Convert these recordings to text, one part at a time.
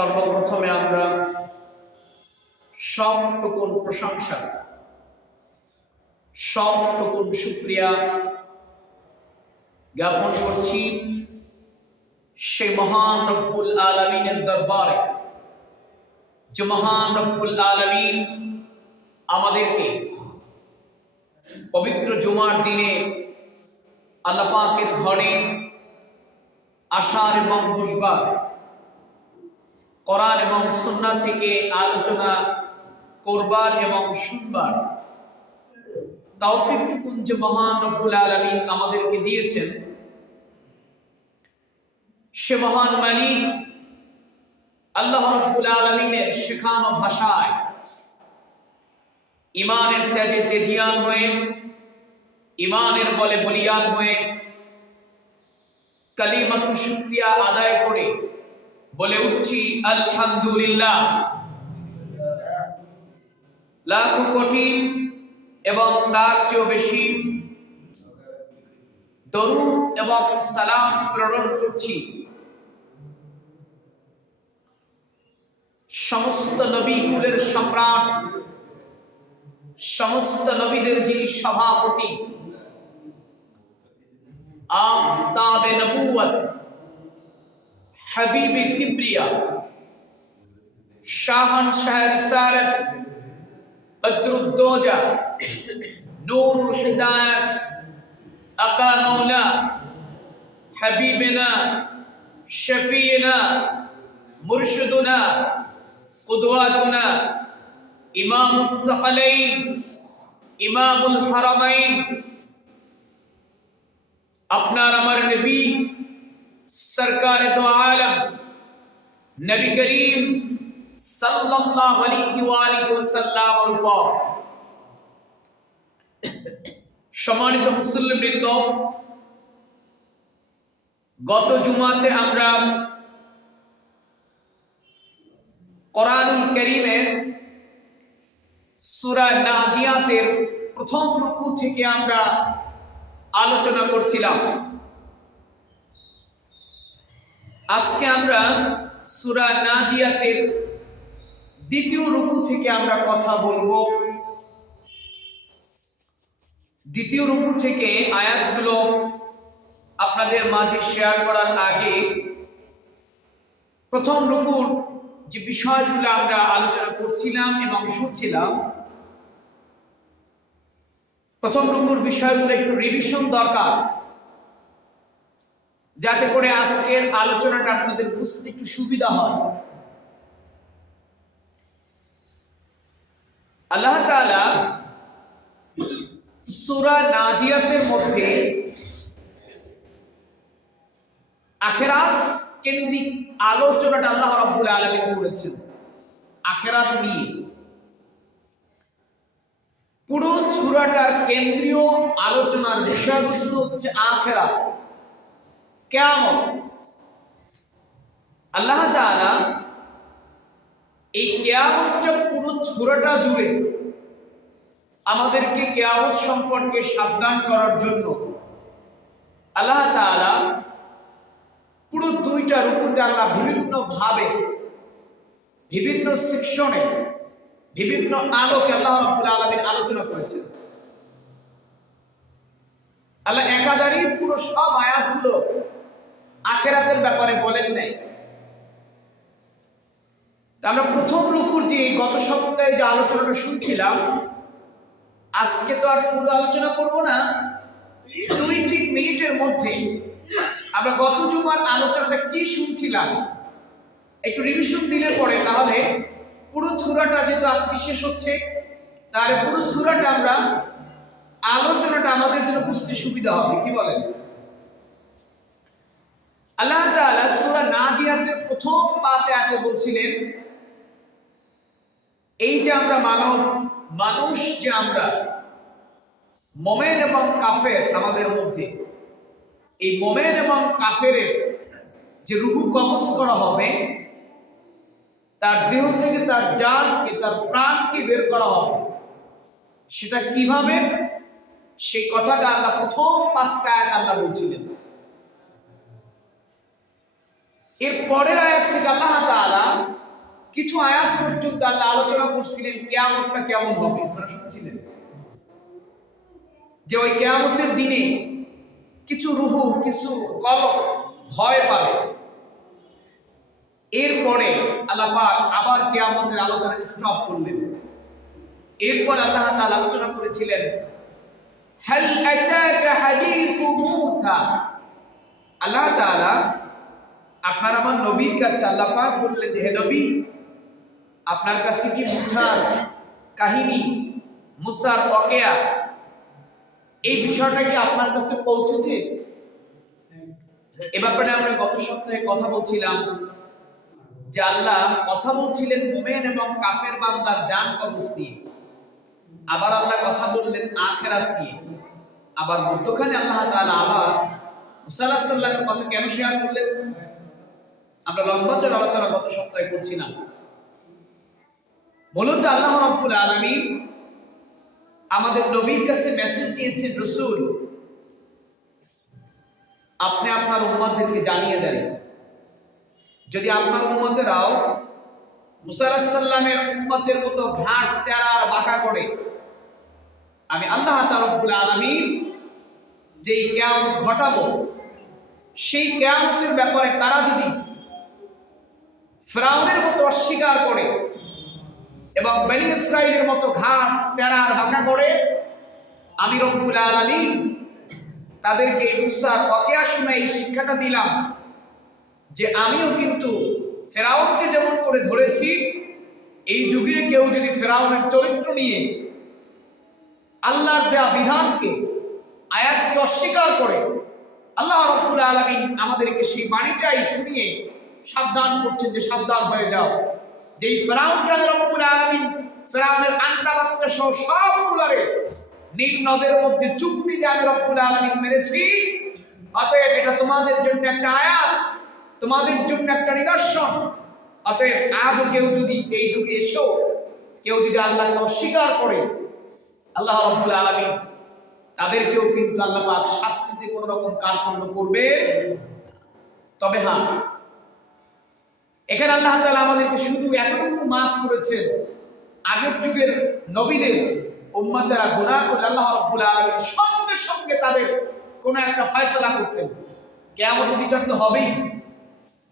সর্বপ্রথমে আমরা সবটুকুন প্রশংসা, সবটুকুন শুকরিয়া জ্ঞাপন করছি সে মহান রব্বুল আলামিনের দরবারে, যে মহান রব্বুল আলামিন আমাদেরকে পবিত্র জুমার দিনে আল্লাহ পাকের ঘরে আসার এবং বসবার, কোরআন এবং সুন্নাহ থেকে আলোচনা করবার এবং শুনবার তৌফিকটুকুন যে মহান রব্বুল আলামিন আমাদেরকে দিয়েছেন, সে মহান মালিক আল্লাহ রব্বুল আলামিনের শেখানো ভাষায় ইমানের তেজে তেজিয়ান হয়ে, ইমানের বলে বলিয়ান হয়ে কালিমাতুশ শুকরিয়া আদায় করে বলে উঠছি আলহামদুলিল্লাহ। লাখ কোটি এবং তার চেয়েও বেশি দরুদ এবং সালাম প্রেরণ করছি সমস্ত নবী কুলের সম্রাট, সমস্ত নবীদের যিনি সভাপতি, আফতাবে নবুয়ত, হাবিবে কিবরিয়া, শাহানশাহ রিসালাত, বদরুদ্দোজা, নূরুল হিদায়াত, আকা মৌলা, হাবিবিনা, শফিনা, মুরশিদুনা, কুদওয়াতুনা, ইমামুস সাকালাইন, ইমামুল হারামাইন, আপনার আমার নবী সরকার দো আলম নবী করিম সাল্লাল্লাহু আলাইহি ওয়া আলিহি ওয়াসাল্লাম উপর সম্মানিত মুসলিমবৃন্দ, গত জুমাতে আমরা কোরআনুল কারীমের সূরা নাজিয়াতের প্রথম রুকু থেকে আমরা আলোচনা করছিলাম। আজকে আমরা সূরা নাজিয়াতের দ্বিতীয় রুকু থেকে আমরা কথা বলবো। দ্বিতীয় রুকু থেকে আয়াতগুলো আপনাদের মাঝে শেয়ার করার আগে প্রথম রুকুর যে বিষয়গুলো আমরা আলোচনা করছিলাম এবং শুনছিলাম, প্রথম রুকুর বিষয়গুলো একটু রিভিশন দরকার, যাতে করে আজকের আলোচনাটা আপনাদের বুঝতে একটু সুবিধা হয়। আল্লাহ তাআলা সূরা নাজিয়াতের মধ্যে আখিরাত কেন্দ্রিক আলোচনাটা আল্লাহ রাব্বুল আলামিন করেছেন। আখিরাত নিয়ে পুরো সূরাটার কেন্দ্রীয় আলোচনার বিষয়বস্তু হচ্ছে আখিরাত, কিয়ামত। আল্লাহ তাআলা এই কিয়ামতটা পুরো সূরাটা জুড়ে আমাদেরকে কিয়ামত সম্পর্কে সাবধান করার জন্য আল্লাহ তাআলা পুরো দুইটা রুকুতে আল্লাহ বিভিন্ন ভাবে, বিভিন্ন সেকশনে, বিভিন্ন আলোকে আল্লাহ রাব্বুল আলামিন আলোচনা করেছেন। আল্লাহ একাধারে পুরো সব আয়াতগুলো আখিরাতের ব্যাপারে বলেন নাই। আমরা প্রথম রুকুর যে গত সপ্তাহে যে আলোচনাটা শুনছিলাম, আজকে তো আর পুরো আলোচনা করব না, 2-3 মিনিটের মধ্যে আমরা গত জুমার আলোচনাটা কি শুনছিলাম একটু রিভিশন দিলে পরে, তাহলে পুরো সূরাটা যেহেতু আজকে শেষ হচ্ছে, তাহলে পুরো সূরাটা আমরা আলোচনাটা আমাদের জন্য বুঝতে সুবিধা হবে। কি বলেন? আল্লাহ তাআলা সূরা নাজিয়াতের প্রথম 5 আয়াতে বলছিলেন, এই যে আমরা মানুষ যে আমরা মুমিন এবং কাফের, আমাদের মধ্যে এই মুমিন এবং কাফেরের যে রূহ কবজ করা হবে, তার দেহ থেকে তার জানকে, তার প্রাণকে বের করা হবে, সেটা কিভাবে, সেই কথাটা আল্লাহ প্রথম 5টা আয়াত আল্লাহ বলছিলেন। এর পরের আয়াত থেকে আল্লাহ তাআলা কিছু আয়াত পর্যন্ত আল্লাহ আলোচনা করছিলেন কিয়ামতটা কেমন হবে। আপনারা শুনছিলেন যে ওই কিয়ামতের দিনে কিছু রুহু, কিছু কলব ভয় পাবে। এরপরে আল্লাহ পাক আবার কিয়ামতের আলোচনা স্টপ করলেন। এরপর আল্লাহ তাআলা আলোচনা করেছিলেন হাল আতাকা হাদিসু মূসা। আল্লাহ তাআলা আপনার আমার নবীর কাছে আল্লাহ পাক বললেন যে হে নবী, আপনার কাছে কি মুসার কাহিনী, মুসার ওয়াকিয়া, এই বিষয়টা কি আপনার কাছে পৌঁছেছে? এ ব্যাপারে আমরা গত সপ্তাহে কথা বলছিলাম যে আল্লাহ কথা বলছিলেন মুমিন এবং কাফের বান্দার জান কবজ নিয়ে, আবার আল্লাহ কথা বললেন আখিরাত নিয়ে, আবার মধ্যখানে আল্লাহ তাআলা আবার মুসা আলাইহিস সালামের কথা কেন শেয়ার করলেন? আমরা লম্বা চড়া আলোচনা গত সপ্তাহে করছিলাম। মূলত আল্লাহ রাব্বুল আলামিন আমাদের নবীর কাছে মেসেজ দিয়েছেন, রাসূল আপনি আপনার উম্মতদেরকে জানিয়ে দেন, যদি আপনার উম্মতেরাও মুসা আলাইহিস সালামের উম্মতের মতো ঘাট তেরা আর বাঁকা করে, আমি আল্লাহ তাআলা রাব্বুল আলামিন যেই কিয়ামত ঘটাবো, সেই কিয়ামতের ব্যাপারে তারা যদি ফিরআউনের মতো অস্বীকার করে এবং বনী ইসরাঈলের মতো ঘাট তেরা আর বাঁকা করে, আমি রব্বুল আলামিন তাদেরকে মুসার ওয়াকিয়া শুনে এই শিক্ষাটা দিলাম যে আমিও কিন্তু ফিরআউনকে যেমন করে ধরেছি, এই যুগে কেউ যদি ফিরআউনের চরিত্র নিয়ে আল্লাহর দেয়া বিধানকে, আয়াতকে অস্বীকার করে, আল্লাহ রাব্বুল আলামিন আমাদেরকে সেই বাণীটাই শুনিয়ে সাবধান করছেন যে সাবধান হয়ে যাও, যেই ফিরআউনকে রব্বুল আলামিন ফিরআউনের আন্ডা বাচ্চা সহ সবগুলোরে নীল নদের মধ্যে চুপড়ি দিয়ে আমি রব্বুল আলামিন মেরেছি। অতএব এটা তোমাদের জন্য একটা আয়াত, তোমাদের জন্য একটা নিদর্শন। অতএব আজও কেউ যদি এই যুগে এসো কেউ যদি আল্লাহকে অস্বীকার করে, আল্লাহ রাব্বুল আলামিন তাদেরকেও কিন্তু আল্লাহ পাক শাস্তিতে কোনো রকম কার্পণ্য করবে। তবে হ্যাঁ, এখানে আল্লাহ তাআলা আমাদেরকে শুধু এতটুকু মাফ করেছেন, আগের যুগের নবীদের উম্মতেরা গুনাহ করলে আল্লাহ রাব্বুল আলামিন সঙ্গে সঙ্গে তাদের কোন একটা ফয়সালা করতেন, কিয়ামতের বিচার তো হবেই।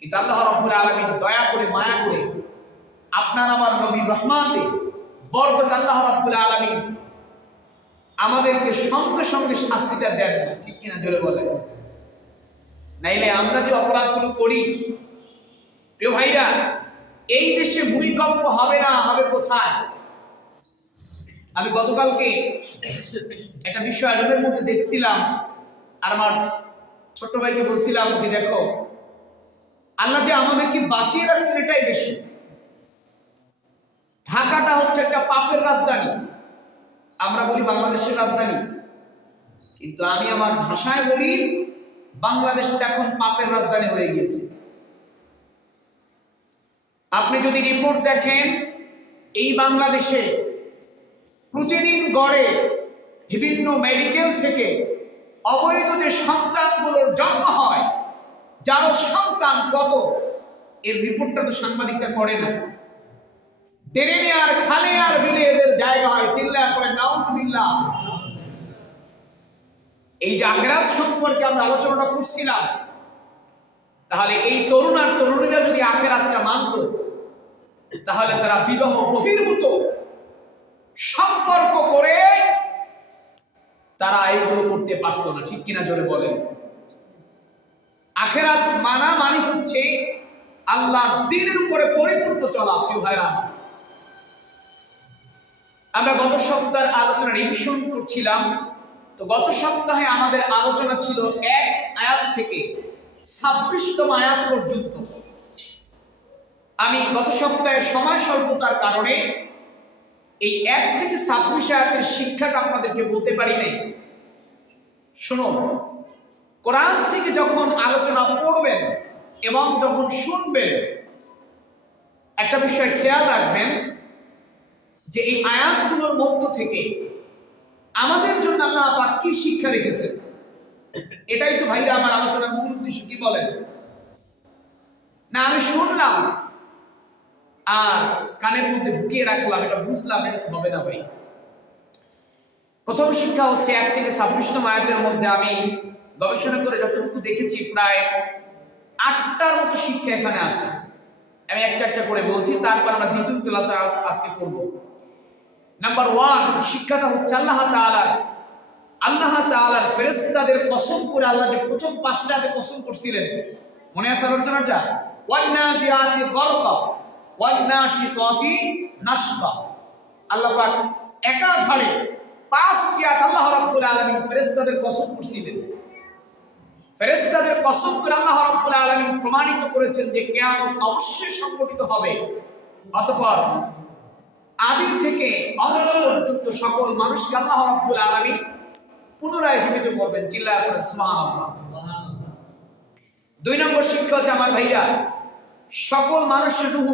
কিন্তু আল্লাহ রাব্বুল আলামিন দয়া করে, মায়া করে, আপনার আমার নবীর রহমতে বরকত আল্লাহ রাব্বুল আলামিন আমাদেরকে সঙ্গে সঙ্গে শাস্তিটা দেন না, ঠিক কিনা জোরে বলেন? নাইলে আমরা যে অপরাধগুলো করি, প্রিয় ভাইরা, এই দেশে ভূমিকম্প হবে না, হবে কোথায়? আমি গতকালকে একটা বিষয় রুমের মধ্যে দেখছিলাম, আর আমার ছোট ভাইকে বলছিলাম যে দেখো, আল্লাহ যে আমাদেরকে বাঁচিয়ে রাখছেন এটাই বেশি। ঢাকাটা হচ্ছে একটা পাপের রাজধানী, আমরা বলি বাংলাদেশের রাজধানী, কিন্তু আমি আমার ভাষায় বলি বাংলাদেশটা এখন পাপের রাজধানী হয়ে গিয়েছে। আপনি যদি রিপোর্ট দেখেন, এই বাংলাদেশে প্রতিদিন গড়ে বিভিন্ন মেডিকেল থেকে অবৈধ যে সন্তানগুলোর জন্ম হয়, যার সন্তান কত, এর রিপোর্টটা তো সাংবাদিকরা করে না। ড্রেনে আর খালে আর বিলে এদের জায়গা হয়, চিল্লায়া করে নাউজুবিল্লাহ। এই যে আখিরাত সম্পর্কে আমরা আলোচনা করছিলাম, তাহলে এই তরুণ আর তরুণীরা যদি আখিরাতটা মানত, তাহলে তারা বিবাহ বহির্ভূত সম্পর্ক করে তারা এইগুলো করতে পারত না, ঠিক কিনা জোরে বলেন? আখিরাত মানা মানে হচ্ছে আল্লাহর দ্বীনের উপরে পরিপূর্ণ চলা। প্রিয় ভাইরা, আমরা গত সপ্তাহের আলোচনা রিভিশন করছিলাম। তো গত সপ্তাহে আমাদের আলোচনা ছিল 1 আয়াত থেকে 26তম আয়াত পর্যন্ত। আমি গত সপ্তাহে সময় স্বল্পতার কারণে এই 1 থেকে 26 আয়াতের শিক্ষাটা আপনাদেরকে বলতে পারি নাই। শুনুন, কোরআন থেকে যখন আলোচনা পড়বেন এবং যখন শুনবেন, একটা বিষয় খেয়াল রাখবেন যে এই আয়াতগুলোর মধ্য থেকে আমাদের জন্য আল্লাহ পাক কি শিক্ষা রেখেছেন। এটাই তো ভাইরা আমার আলোচনার মূল উদ্দেশ্য। কি বলেন? না আমি শুনলাম, আর কানের মধ্যে ঢুকিয়ে রাখলাম, এটা বুঝলাম, এটা তো হবে না ভাই। প্রথম শিক্ষা হচ্ছে 1 থেকে 26 আয়াতের মধ্যে আমি গবেষণা করে যতটুকু দেখেছি প্রায় 8টার মতো শিক্ষা এখানে আছে। আমি একটা একটা করে বলছি, তারপর আমরা দ্বিতীয় ক্লাসে আজকে করব। নাম্বার 1 শিক্ষাটা হচ্ছে আল্লাহ তাআলার ফেরেশতাদের কসম করে আল্লাহ যে প্রথম 5টাতে কসম করছিলেন, মনে আছে আলোচনাটা? ওয়ান্নাজিআতি গরকা ওয়ান্নাশিতাতি নাশতা। আল্লাহ পাক একাধারে 5টি আয়াত আল্লাহ রাব্বুল আলামিন ফেরেশতাদের কসম করছিলেন। ফেরেশতাদের কসম করে আল্লাহ রাব্বুল আলামিন প্রমাণিত করেছেন যে কিয়ামত অবশ্যই সংঘটিত হবে। অতঃপর আদি থেকে অন্ত পর্যন্ত সকল মানুষকে আল্লাহ রাব্বুল আলামিন পুনরায় জীবিত করবেন। চিল্লায়া পড়ে সুবহানাল্লাহ। 2 নম্বর শিক্ষা হচ্ছে আমার ভাইরা, সকল মানুষের রূহ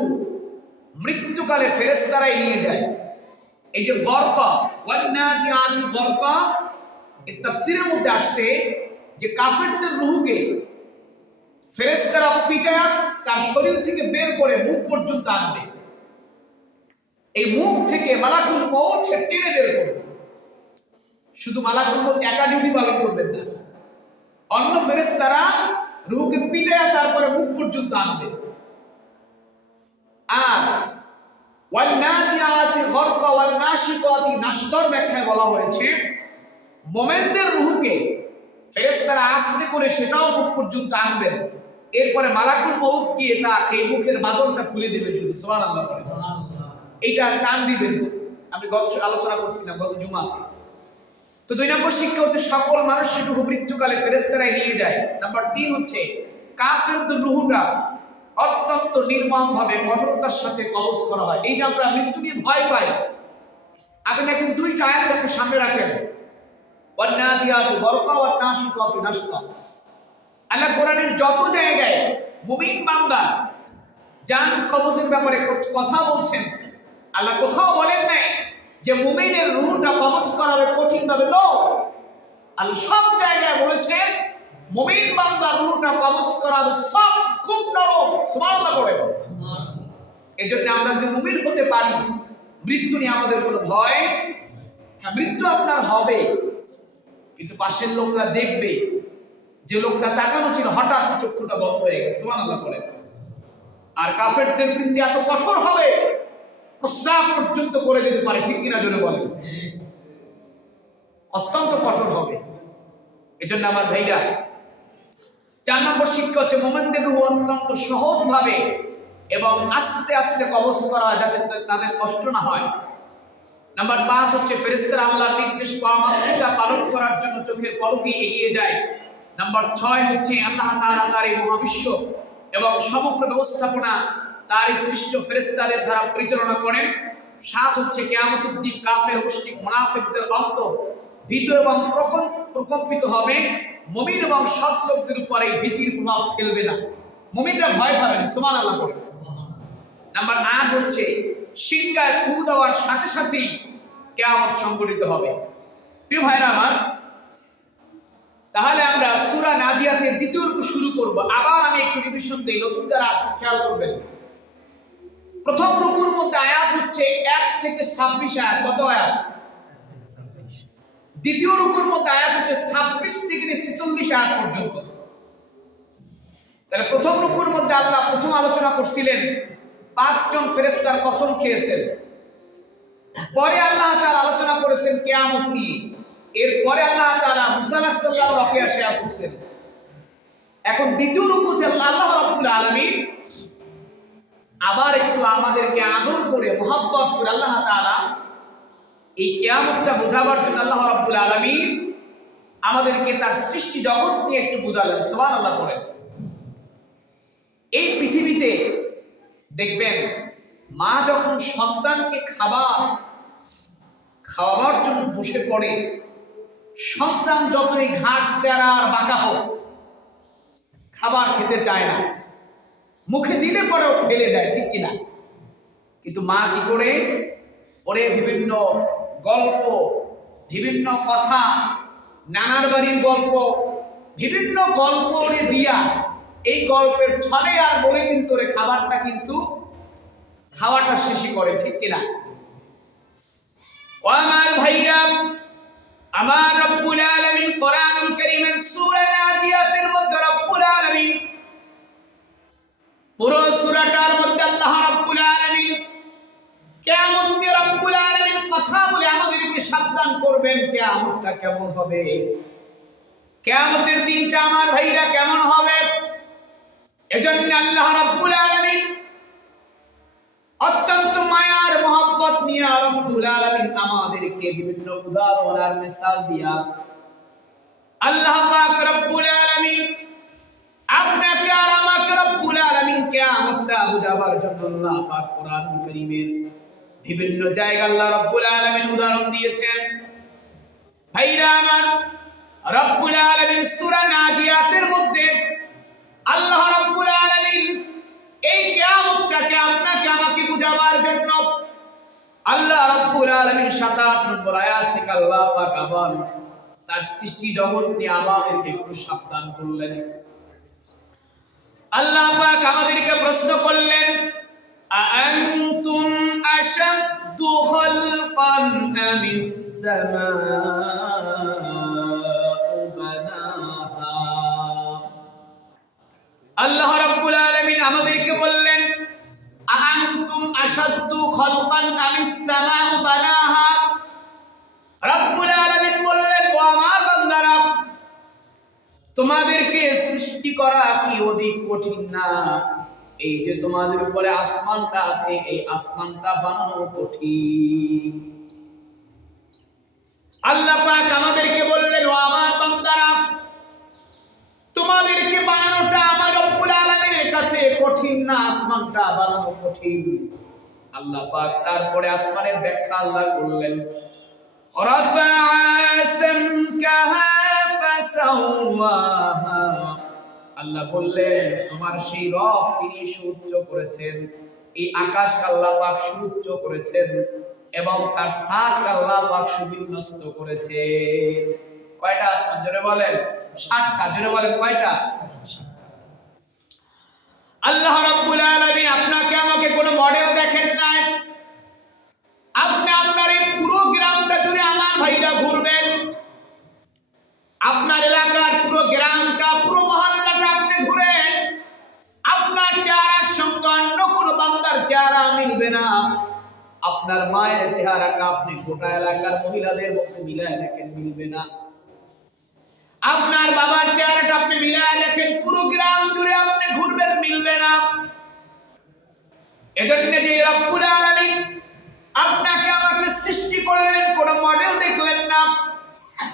মৃত্যুকালে ফেরেশতারাই নিয়ে যায়। এই যে গরকা ওয়ান্নাজিআতি গরকা, এর তাফসীরের মধ্যে আসছে যে কাফেরদের রূহকে ফেরেশতারা পিটায়া তার শরীর থেকে বের করে মুখ পর্যন্ত আনবে। এই মুখ থেকে মালাকুল মউত সে টেনে বের করবে। শুধু মালাকুল মউত একা ডিউটি পালন করবেন না, অন্য ফেরেশতারা রূহকে পিটায়া তারপরে মুখ পর্যন্ত আনবে। আর ওয়ান্নাজিআতি গরকা ওয়ান্নাশিতাতি নাশতার ব্যাখ্যায় বলা হয়েছে মুমিনদের রূহকে ফেরেশতারা আস্তে করে সেটাও মুখ পর্যন্ত আনবেন। এরপরে মালাকুল মউত গিয়ে তার এই মুখের বাঁধনটা খুলে দেবে। শুধু সুবহানাল্লাহ বলে এটা টান দিবেন। আমি গত আলোচনা করছিলাম গত জুমাতে। তো 2 নম্বর শিক্ষা হচ্ছে সকল মানুষের রূহ মৃত্যুকালে ফেরেশতারাই নিয়ে যায়। নাম্বার 3 হচ্ছে কাফেরদের রূহটা অত্যন্ত নির্মমভাবে কঠোরতার সাথে কবজ করা হয়। এই যে আমরা মৃত্যু নিয়ে ভয় পাই, আপনি দেখেন 2টা আয়াত আপনি সামনে রাখেন, ওয়ান্নাজিআতি গরকা ওয়ান্নাশিতাতি নাশতা। আল্লাহ কোরআনের যত জায়গায় মুমিন বান্দা জান কবজের ব্যাপারে কথা বলছেন, আল্লাহ কোথাও বলেন নাই যে মুমিনের রূহটা কবজ করা হবে কঠিন ভাবে। নো, আল্লাহ সব জায়গায় বলেছেন মুমিন বান্দার রূহটা কবজ করা হবে সব খুব নরম। সুবহানাল্লাহ বলে। এজন্য আমরা যদি মুমিন হতে পারি, মৃত্যু নিয়ে আমাদের কোনো ভয়, হ্যাঁ মৃত্যু আপনার হবে, কিন্তু পাশের লোকরা দেখবে যে লোকটা তাকানো ছিল হঠাৎ চক্ষুটা বন্ধ হয়ে গেছে। সুবহানাল্লাহ বলে। আর কাফেরদের কিন্তু এত কঠোর হবে, প্রস্রাব পর্যন্ত করে যেতে পারে। ঠিক কিনা জোরে বলে? অত্যন্ত কঠোর হবে। এজন্য আমার ভাইরা 4 নম্বর শিক্ষা হচ্ছে মুমিনদের রূহ অত্যন্ত সহজভাবে এবং আস্তে আস্তে কবজ করা যাতে তাদের কষ্ট না হয়। নাম্বার 5 হচ্ছে ফেরেশতারা আল্লাহর নির্দেশ পাওয়া মাত্রই তা পালন করার জন্য চোখের পলকে এগিয়ে যায়। নাম্বার 6 হচ্ছে আল্লাহ তাআলা তার এই মহাবিশ্ব এবং সমগ্র ব্যবস্থাপনা তার সৃষ্ট ফেরেশতাদের দ্বারা পরিচালনা করেন। 7 হচ্ছে কিয়ামতের দিন কাফের মুশরিক মুনাফিকদের অন্তর ভীত এবং প্রকম্পিত হবে। মুমিন এবং সৎ লোকদের উপর এই ভীতির প্রভাব ফেলবে না, মুমিনরা ভয় পাবে না। সুবহানাল্লাহ বলে। নাম্বার 8 হচ্ছে সিংহায় ফু দেওয়ার সাথে সাথেই কিয়ামত সংঘটিত হবে। প্রিয় ভাইরা আমার, তাহলে আমরা সূরা নাজিয়াতের দ্বিতীয় রুকু শুরু করব। আবার আমি একটু রিভিশন দেই, নতুন যারা আসছে খেয়াল করবেন। প্রথম রুকুর মধ্যে আয়াত হচ্ছে 1 থেকে 26 আয়াত। কত আয়াত? দ্বিতীয় রুকুর মধ্যে আয়াত হচ্ছে 26 থেকে 46 আয়াত পর্যন্ত। তাহলে প্রথম রুকুর মধ্যে আল্লাহ প্রথম আলোচনা করছিলেন 5 জন ফেরেশতার কসম খেয়েছেন। পরে আল্লাহ তাআলা আলোচনা করেছেন কিয়ামত নিয়ে। এরপরে আল্লাহ তাআলা মুসা আলাইহিস সালামের ওয়াকিয়া শেয়ার করছেন। এখন দ্বিতীয় রুকুতে আল্লাহ রাব্বুল আলামিন আবার একটু আমাদেরকে আদর করে মহব্বত করে আল্লাহ তাআলা এই কিয়ামতটা বোঝাবার জন্য আল্লাহ রাব্বুল আলামিন আমাদেরকে তার সৃষ্টি জগৎ নিয়ে একটু বুঝালেন। সুবহানাল্লাহ বলেন। এই পৃথিবীতে দেখবেন মা যখন সন্তানকে খাওয়াবার জন্য বসে পড়ে, সন্তান যতই ঘাট তেরা আর বাঁকা হোক খাবার খেতে চায় না, মুখে দিলে পরেও ফেলে দেয়। ঠিক কিনা? কিন্তু মা কি করে ওরে বিভিন্ন গল্প, বিভিন্ন কথা, নানার বাড়ির গল্প, বিভিন্ন গল্প দিয়া এই গল্পের ছলে আর বলে কিন্তু ওরে খাবারটা কিন্তু খাওয়াটা শেষই করে, ঠিক কিনা? ও আমার ভাইরা, আমার রব্বুল আলামিন কোরআনুল কারীমের সূরা নাজিয়াতের মধ্যে রব্বুল আলামিন পুরো সূরাটার মধ্যে আল্লাহ রব্বুল আলামিন কিয়ামত নিয়ে রব্বুল আলামিন কথা বলে আমাদেরকে সাবধান করবেন কিয়ামতটা কেমন হবে, কিয়ামতের দিনটা আমার ভাইরা কেমন হবে। এজন্য আল্লাহ রব্বুল আলামিন অত্যন্ত মায়ার মহব্বত নিয়ে রব্বুল আলামিন আমাদেরকে বিভিন্ন উদাহরণ আর মিসাল দিয়া আল্লাহ পাক রব্বুল আলামিন আপনাকে আর আমাকে রব্বুল আলামিন কিয়ামতটা বুঝাবার জন্য আল্লাহ পাক কোরআনুল কারীমের বিভিন্ন জায়গায় আল্লাহ রব্বুল আলামিন উদাহরণ দিয়েছেন। ভাইরা আমার, রব্বুল আলামিন সূরা নাজিয়াতের মধ্যে আল্লাহ রব্বুল আলামিন এই কিয়ামতটাকে আপনাকে আমাকে বুঝাবার জন্য আল্লাহ রব্বুল আলামিন 27 নম্বর আয়াত থেকে আল্লাহ পাক আবার তার সৃষ্টি জগৎ নিয়ে আমাদেরকে একটু সাবধান করলেন। আল্লাহ পাক আমাদেরকে প্রশ্ন করলেন, আআনতুম আশাদ্দু খালকান আমিস সামাউ বানাহা। আল্লাহ রাব্বুল আলামিন আমাদেরকে বললেন, আআনতুম আশাদ্দু খালকান আমিস সামাউ বানাহা। রাব্বুল আলামিন বললেন, ও আমার বান্দারা, তোমাদেরকে সৃষ্টি করা কি অধিক কঠিন না? এই যে তোমাদের উপরে আসমানটা আছে, এই আসমানটা বানানো কঠিন। আল্লাহ পাক আমাদেরকে বললেন, ও আমার বান্দারা, তোমাদেরকে বানানোটা আমার রব্বুল আলামিনের কাছে কঠিন না, আসমানটা বানানো কঠিন। আল্লাহ পাক তারপরে আসমানের ব্যাখ্যা আল্লাহ করলেন, রাফা'a সামকাহা ফাসাওয়াহা। আল্লাহ বললেন, তোমার সেই রব তিনি সুউচ্চ করেছেন, এই আকাশ আল্লাহ পাক সুউচ্চ করেছেন এবং তার ছাদ আল্লাহ পাক সুবিন্যস্ত করেছেন। কয়টা আসমান জোরে বলেন? 7টা। জোরে বলেন কয়টা? আল্লাহ রাব্বুল আলামিন আপনাকে আমাকে কোনো মডেল দেখেন নাই। আপনি আপনার এই পুরো গ্রামটা জুড়ে আমার ভাইরা ঘুরবেন, আপনার এলাকার পুরো গ্রামটা পুরো মহল্লাটা আপনি ঘুরেন, আপনার চেহারার সঙ্গে অন্য কোনো বান্দার চেহারা মিলবে না। আপনার মায়ের চেহারাটা আপনি গোটা এলাকার মহিলাদের মধ্যে মিলায় দেখেন, মিলবে না। আপনার বাবার চেহারাটা আপনি মিলায় দেখেন, পুরো গ্রাম জুড়ে আপনি ঘুরবেন, মিলবে না। এজন্য যে রব্বুল আলামিন আপনাকে আমাকে সৃষ্টি করলেন, কোন মডেল দেখলেন না।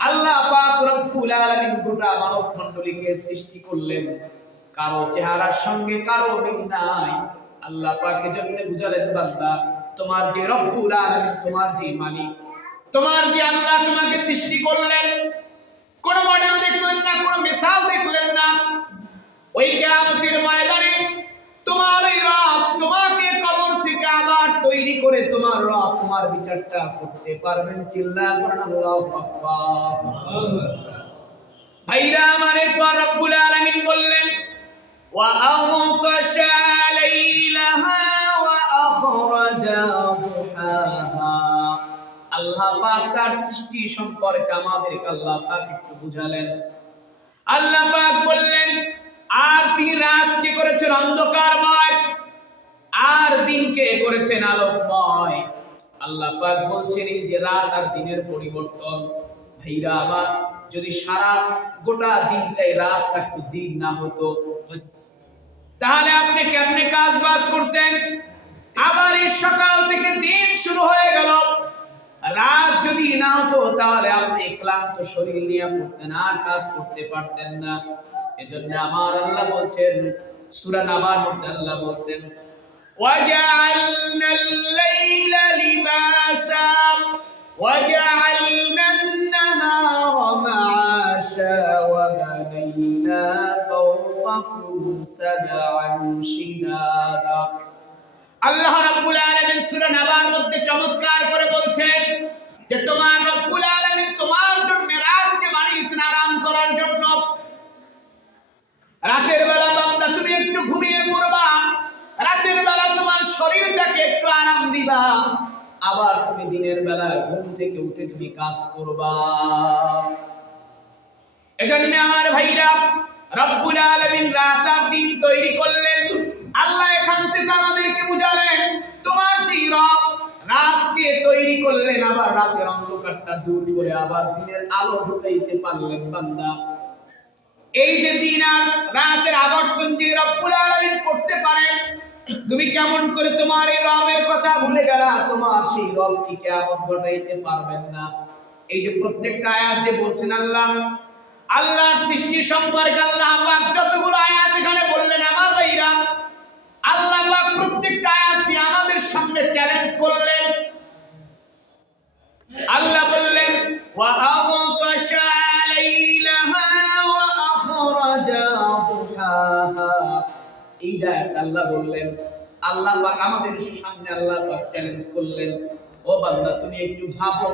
আল্লাহ পাক রব্বুল আলামিন গোটা মানব মণ্ডলীকে সৃষ্টি করলেন, কারো চেহারার সঙ্গে কারো মিল নাই। আল্লাহ পাক এজন্য বুঝালেন, বান্দা, তোমার যে রব্বুল আলামিন, তোমার যে মালিক, তোমার যে আল্লাহ তোমাকে সৃষ্টি করলেন, কোন মডেল দেখলেন না, কোন মিসাল দেখলেন না। ওই কিয়ামতের ময়দানে তোমার এই রব তোমাকে কবর থেকে আবার তৈরি করে তোমার রব তোমার বিচারটা করতে পারবেন। চিল্লায়া পড়েন আল্লাহু আকবার। ভাইরা আমার, এরপর রব্বুল আলামিন বললেন, ওয়া আওকাশা লাইলাহা ওয়া আখরাজা দুহাহা। আল্লাহ পাক তার সৃষ্টি সম্পর্কে আমাদেরকে আল্লাহ পাক একটু বুঝালেন। আল্লাহ পাক বললেন, আর তিনি রাতকে করেছেন অন্ধকারময়, আর দিনকে করেছেন আলোকময়। আল্লাহ পাক বলছেন, এই যে রাত আর দিনের পরিবর্তন, ভাইরা আমার, যদি সারা গোটা দিনটাই রাত থাকতো, দিন না হতো, তাহলে আপনি কেমনে কাজ বাজ করতেন? আবার এই সকাল থেকে দিন শুরু হয়ে গেল, রাত যদি না হতো তাহলে আপনি ক্লান্ত শরীর নিয়ে পড়তেন, আর কাজ করতে পারতেন না। এজন্য আমার আল্লাহ বলছেন, সূরা নাবার মধ্যে আল্লাহ বলছেন, ওয়াজআলনাল লাইলা লিবাসা ওয়াজআলনান নাহারা মাআশা ওয়া বানাইনা ফাওকাকুম সাবআন শিদাদা। আল্লাহ রাব্বুল আলামিন সূরা নাবার মধ্যে চমৎকার করে বলছেন যে তোমার রব্বুল আলামিন তোমার জন্য রাতকে বানিয়েছেন আরাম করার জন্য। রাতের বেলা বান্দা তুমি একটু ঘুমিয়ে পড়বা, রাতের বেলা তোমার শরীরটাকে একটু দিবা, আবার তুমি দিনের বেলা ঘুম থেকে উঠে তুমি কাজ করবা। এজন্য আমার ভাইরা, রব্বুল আলামিন রাত আর দিন তৈরি করলেন। আল্লাহ এখান থেকে আমাদেরকে বুঝালেন, তোমার যে রব রাতকে তৈরি করলেন, আবার রাতের অন্ধকারটা দূর করে আবার দিনের আলো ঢুকাইতে পারলেন বান্দা। এই যে দিন আর রাতের আবর্তন যে রব্বুল আলামিন করতে পারেন, তুমি কেমন করে তোমার এই রবের কথা ভুলে গেলা? তোমার সেই রব কি কিয়ামত ঘটাইতে পারবেন না? এই যে প্রত্যেকটা আয়াত যে বলছেন আল্লাহর সৃষ্টি সম্পর্কে আল্লাহ পাক যতগুলো আয়াত এখানে বললেন, আমার ভাইরা, আল্লাহ পাক প্রত্যেকটা আয়াত দিয়ে আমাদের সামনে চ্যালেঞ্জ করলেন। আল্লাহ বললেন, ওয়া আওতাশা লাইলাহা ওয়া আখরাজা দুহাহা। এই যে আল্লাহ বললেন, আল্লাহ পাক আমাদের সামনে আল্লাহ পাক চ্যালেঞ্জ করলেন, ও বান্দা তুমি একটু ভাবো,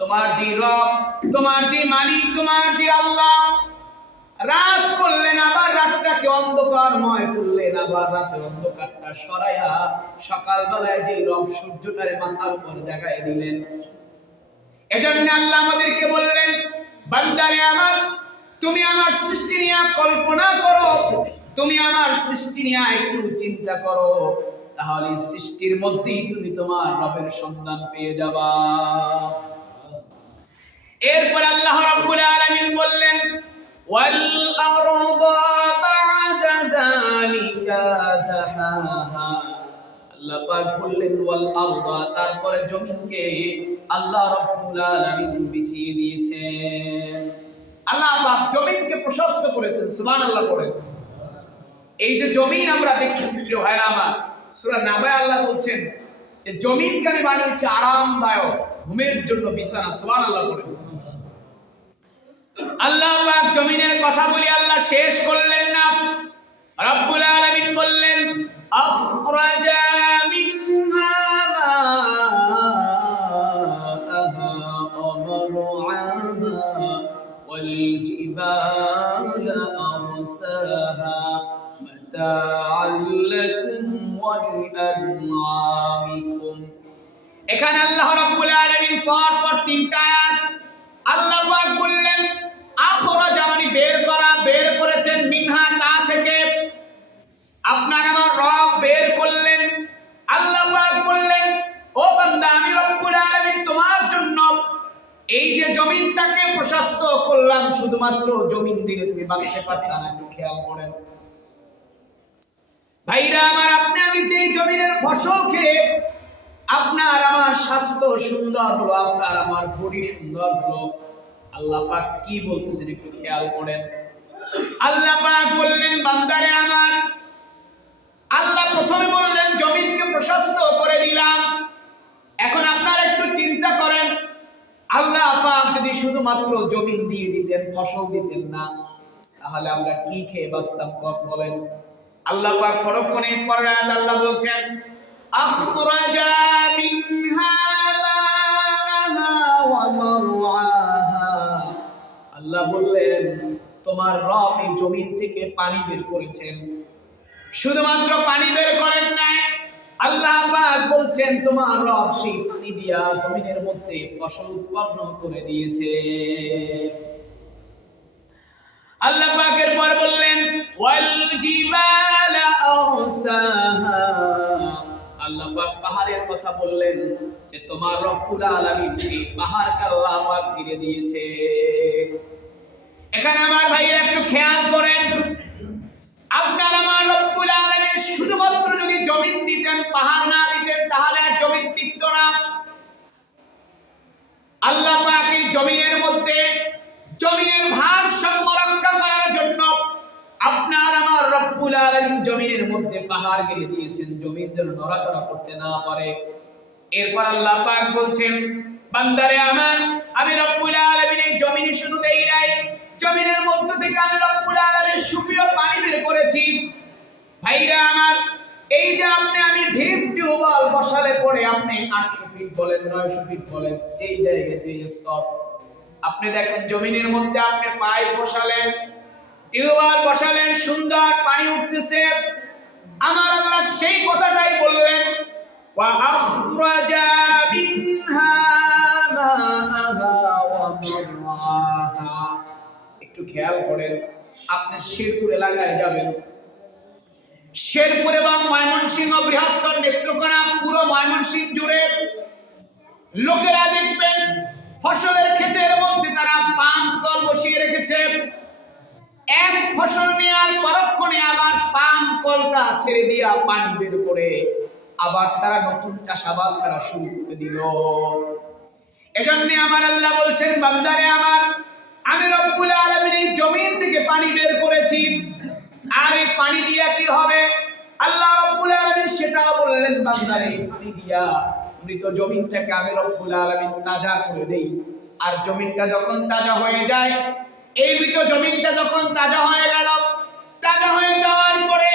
তোমার যে রব, তোমার যে মালিক, তোমার যে আল্লাহ রাত করলেন, আবার রাতটাকে অন্ধকারময় করলেন, আবার রাতের অন্ধকারটা সরাইয়া সকালবেলায় যে রব সূর্যটারে মাথার উপর জাগায় দিলেন। এজন্য আল্লাহ আমাদেরকে বললেন, বান্দারে আমার, তুমি আমার সৃষ্টি নিয়ে কল্পনা করো, তুমি আমার সৃষ্টি নিয়ে একটু চিন্তা করো, তাহলে সৃষ্টির মধ্যেই তুমি তোমার রবের সন্ধান পেয়ে যাবা। এরপর আল্লাহ রাব্বুল আলামিন বললেন, ওয়াল আরদা বা'দা যালিকা দাহাহা। আল্লাহ পাক বললেন ওয়াল আরদা, তারপরে জমিনকে আল্লাহ রাব্বুল আলামিন বিছিয়ে দিয়েছেন। আল্লাহ পাক জমিনকে প্রশস্ত করেছেন, সুবহানাল্লাহ পড়েন। এই যে জমিন আমরা দেখতেছি প্রিয় ভাইরা আমার, সূরা নাবায় আল্লাহ বলছেন যে জমিনকে আমি বানিয়েছি আরামদায়ক ঘুমের জন্য বিছানা, সুবহানাল্লাহ পড়েন। আল্লাহ পাক জমিনের কথা বলি আল্লাহ শেষ করলেন না। রব্বুল আলামিন বললেন, আখরাজা মিনহা মাআহা ওয়া মারআহা ওয়াল জিবালা আরসাহা মাতাআল লাকুম ওয়া লিআনআমিকুম। এখানে আল্লাহ রাব্বুল আলামিন পর তিনটা আয়াত আল্লাহ পাক বললেন আখরাজা মানে বের করা, বের করেছেন, মিনহা তা থেকে, আপনার আমার রব বের করলেন। আল্লাহ পাক বললেন, ও বান্দা আমি রব্বুল আলামিন তোমার জন্য এই যে জমিনটাকে প্রশস্ত করলাম, শুধুমাত্র জমিন দিয়ে তুমি বাঁচতে পারতা না, একটু খেয়াল করেন ভাইরা আমার, আপনি আমি যে জমিনের ফসল খেয়ে আপনার আমার স্বাস্থ্য সুন্দর হলো, আপনার আমার বডি সুন্দর হলো, আল্লাহ পাক কি বলতেছেন একটু খেয়াল করেন। আল্লাহ পাক বললেন, বান্দারে আমার, আল্লাহ প্রথমে বললেন জমিনকে প্রশস্ত করে দিলাম। এখন আপনারা একটু চিন্তা করেন, আল্লাহ পাক যদি শুধুমাত্র জমিন দিয়ে দিতেন, ফসল দিতেন না, তাহলে আমরা কি খেয়ে বাঁচতাম বলেন? আল্লাহ পাক পরক্ষণে পরে আল্লাহ বলছেন, আখরাজা মিনহা মাআহা ওয়া মারআহা। আল্লাহ বললেন তোমার রব এই জমিন থেকে পানি বের করেছেন, শুধুমাত্র পানি বের করেন নাই, আল্লাহ পাক বলছেন তোমার রব সেই পানি দিয়া জমিনের মধ্যে ফসল উৎপন্ন করে দিয়েছে। আল্লাহ পাকের পর বললেন ওয়াল জিবালা আরসাহা। আল্লাহ পাক পাহাড়ের কথা বললেন যে তোমার রব্বুল আলামিন এই পাহাড়কে আল্লাহ পাক ঘিরে দিয়েছে। এখানে আমার ভাইরা একটু খেয়াল করেন, আপনার আমার রব্বুল আলামিন শুধুমাত্র যদি জমিন দিতেন, পাহাড় না দিতেন, তাহলে আর জমিন টিকতো না। আল্লাহ পাক এই জমিনের মধ্যে জমিনের ভারসাম্য রক্ষা করার জন্য আপনার আমার রব্বুল আলামিন জমিনের মধ্যে পাহাড় গেড়ে দিয়েছেন, জমিন যেন নড়াচড়া করতে না পারে। এরপর আল্লাহ পাক বলছেন, বান্দারে আমার, আমি রব্বুল আলামিন এই জমিন শুধু দেই নাই, জমিনের মধ্য থেকে আমি রব্বুল আলামিন সুপ্রিয় পানি বের করেছি। ভাইরা আমার, এই যে আমি ঢিপ টিউবওয়েল বসালে পরে আপনি 800 ফিট বলেন, 900 ফিট বলেন, যেই জায়গায় যে স্তর, আপনি দেখেন জমিনের মধ্যে আপনি পাইপ বসালেন, টিউবওয়েল বসালেন, সুন্দর পানি উঠতেছে। আমার আল্লাহ সেই কথাটাই বললেন وأخرج منها ماءها ومرعاها। একটু খেয়াল করেন, আপনি শেরপুর এলাকায় যাবেন, শেরপুর এবং ময়মনসিংহ বৃহত্তর নেত্রকোনা পুরো ময়মনসিংহ জুড়ে লোকেরা দেখবেন ফসলের ক্ষেতের মধ্যে তারা পাম্প কল বসিয়ে রেখেছে। এক ফসল নেওয়ার পরক্ষণে আবার পাম্প কলটা ছেড়ে দিয়া পানি বের করে আবার তারা নতুন চাষাবাদ করা শুরু করে দিল। এজন্য আমার আল্লাহ বলছেন, বান্দারে আমার, আমি রব্বুল আলামিন এই জমিন থেকে পানি বের করেছি, আর এই পানি দিয়া কি হবে? আল্লাহ রব্বুল আলামিন সেটাও বললেন, বান্দারে পানি দিয়া মৃত জমিনটাকে আমি রব্বুল আলামিন তাজা করে দেই। আর জমিনটা যখন তাজা হয়ে যায়, এই মৃত জমিনটা যখন তাজা হয়ে গেল, তাজা হয়ে যাওয়ার পরে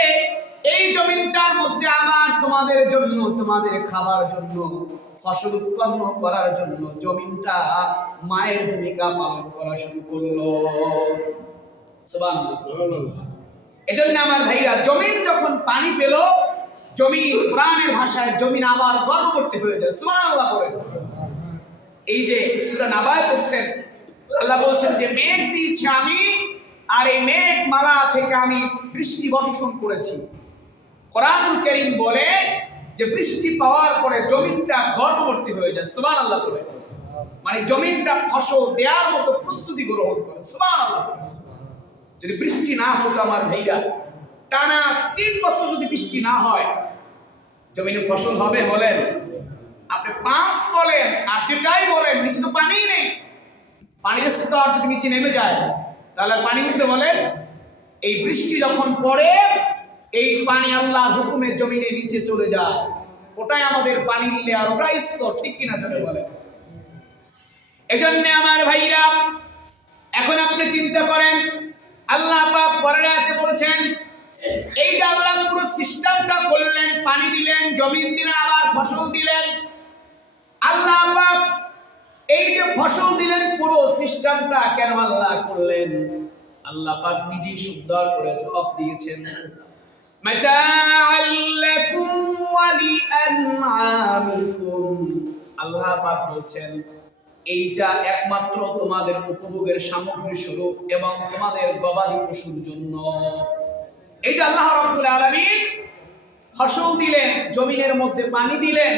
এই জমিনটার মধ্যে আবার তোমাদের জন্য, তোমাদের খাবার জন্য, ফসল উৎপন্ন করার জন্য জমিনটা মায়ের ভূমিকা পালন করা শুরু করলো। সুবহানাল্লাহ। এজন্য আমার ভাইরা, জমিন যখন পানি পেল, জমিন, কোরআনের ভাষায় জমিন আবার গর্ভবতী হয়ে যায়। সুবহানাল্লাহ বলে। এই যে সূরা নাবায় পড়ছেন, আল্লাহ বলছেন যে মেঘ দিয়েছি আমি, আর এই মেঘ মালা থেকে আমি বৃষ্টি বর্ষণ করেছি। কোরআনুল কারীম বলে যে বৃষ্টি পাওয়ার পরে জমিনটা গর্ভবতী হয়ে যায়। সুবহানাল্লাহ বলে, মানে জমিনটা ফসল দেওয়ার মতো প্রস্তুতি গ্রহণ করে। সুবহানাল্লাহ। যদি বৃষ্টি না হতো আমার ভাইরা, টানা 3 বছর যদি বৃষ্টি না হয়, জমিনে ফসল হবে? বলেন। আপনি পাম্প বলেন আর যেটাই বলেন, নিচে তো পানিই নেই। পানির স্তর যদি নিচে নেমে যায় তাহলে পানি উঠবে? বলেন। এই বৃষ্টি যখন পড়ে, এই পানি আল্লাহর হুকুমে জমিনের নিচে চলে যায়, ওটাই আমাদের পানির লেয়ার, ওটাই স্তর। ঠিক কিনা চলে বলেন? এজন্য আমার ভাইরা, এখন আপনি চিন্তা করেন, আল্লাহ পাক পরের আয়াতে বলছেন, এই যে আল্লাহ পুরো সিস্টেমটা করলেন, পানি দিলেন, জমিন দিলেন, আবার ফসল দিলেন। আল্লাহ পাক এই যে ফসল দিলেন, পুরো সিস্টেমটা কেন আল্লাহ করলেন? আল্লাহ পাক নিজেই সুন্দর করে জবাব দিয়েছেন, মাতাআল লাকুম ওয়া লিআনআমিকুম। আল্লাহ পাক বলছেন, এইটা একমাত্র তোমাদের উপভোগের সামগ্রী স্বরূপ এবং তোমাদের গবাদি পশুর জন্য। এই যে আল্লাহ রাব্বুল আলামিন ফসল দিলেন, জমিনের মধ্যে পানি দিলেন,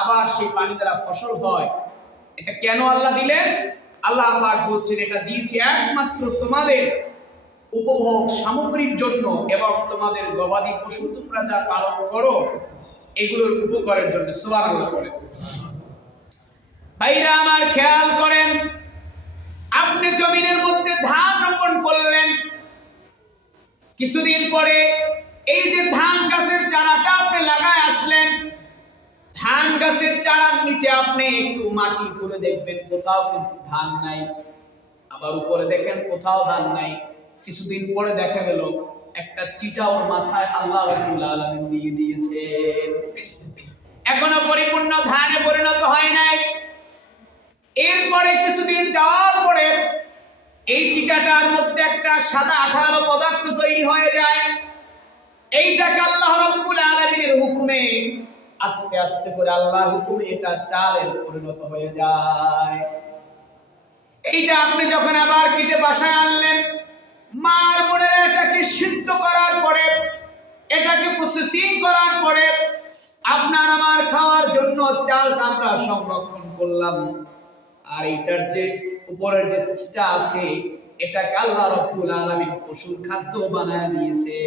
আবার সেই পানি দ্বারা ফসল হয়, এটা কেন আল্লাহ দিলেন? আল্লাহ পাক বলছেন, এটা দিয়েছি একমাত্র তোমাদের উপভোগ সামগ্রীর জন্য এবং তোমাদের গবাদি পশু তোমরা যা পালন করো এগুলোর উপকারের জন্য। সুবহানাল্লাহ বলে। ভাইরা আমার, খেয়াল করেন, আপনি জমিনের মধ্যে ধান রোপণ করলেন, কিছুদিন পরে এই যে ধান গাছের চারাটা আপনি লাগায় আসলেন, ধান গাছের চারার নিচে আপনি একটু মাটি করে দেখবেন, কোথাও কিন্তু ধান নাই। আবার উপরে দেখেন কোথাও ধান নাই। কিছুদিন পরে দেখা গেল একটা চিটা ওর মাথায় আল্লাহ রাব্বুল আলামিন দিয়ে দিয়েছেন। এখনো পরিপূর্ণ ধানে পরিণত হয় নাই। এরপরে কিছুদিন যাওয়ার পরে এই চিটাটার মধ্যে একটা সাদা আঠালো পদার্থ তৈরি হয়ে যায়। এইটাকে আল্লাহ রাব্বুল আলামিনের হুকুমে আস্তে আস্তে করে আল্লাহর হুকুমে এটা চালের পরিণত হয়ে যায়। এইটা আপনি যখন আবার কেটে বাসায় আনলেন, মার বোনেরা এটাকে সিদ্ধ করার পরে, এটাকে প্রসেসিং করার পরে আপনার আমার খাওয়ার জন্য চালটা আমরা সংরক্ষণ করলাম। আর এটার যে উপরের যে চিটা আছে, এটাকে আল্লাহ রাব্বুল আলামিন পশুর খাদ্য বানায় দিয়েছে।